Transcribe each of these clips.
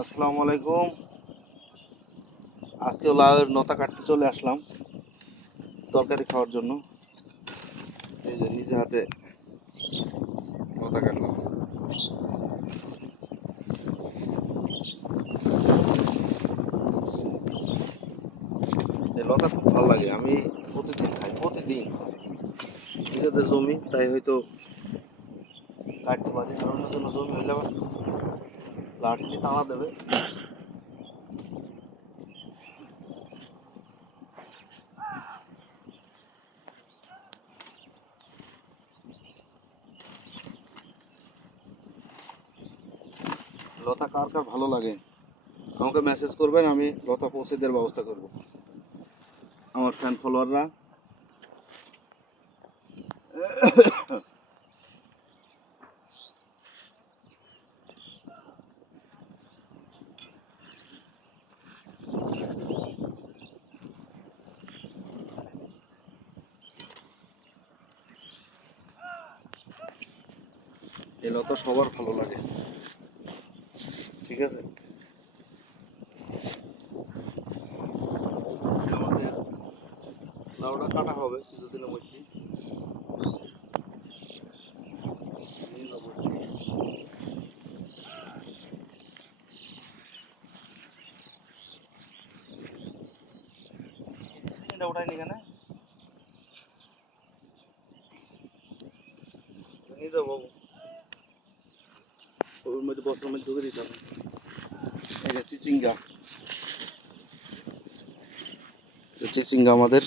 আসসালামু আলাইকুম। আজকে লাউয়ের নতা কাটতে চলে আসলাম তরকারি খাওয়ার জন্য। এই যে নিজে হাতে নতা কাটলাম। লতা খুব ভালো লাগে, আমি প্রতিদিন খাই, প্রতিদিন নিজেদের জমি, তাই হয়তো কাটতে পারি, কারণ জমি হইলে আবার লাঠি টানা দেবে। লতা, কার কার ভালো লাগে? আমাকে মেসেজ করবেন, আমি লতা পৌঁছে দেওয়ার ব্যবস্থা করব। আমার ফ্যান ফলোয়াররা এই লতা সবার ভালো লাগে। ঠিক আছে? লাউটা কাটা হবে কিছুদিনের মধ্যে উঠাই নি কেন নিয়ে যাব। ওর মধ্যে বস্ত্রের মধ্যে ঢুকে দিতে হবে। চিচিঙ্গা। চিচিঙ্গা আমাদের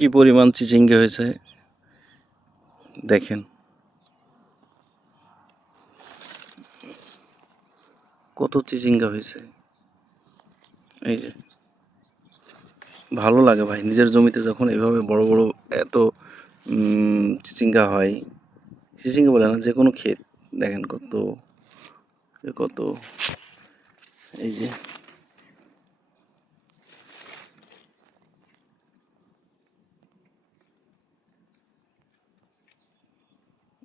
কি পরিমাণ চিচিঙ্গা হয়েছে? দেখেন। কত চিচিঙ্গা হয়েছে। এই যে। ভালো লাগে ভাই, নিজের জমিতে যখন এভাবে বড় বড় এত চিচিঙ্গা হয়, চিচিঙ্গা বলে না যে কোনো ক্ষেত, দেখেন কত কত, এই যে।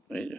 এই যে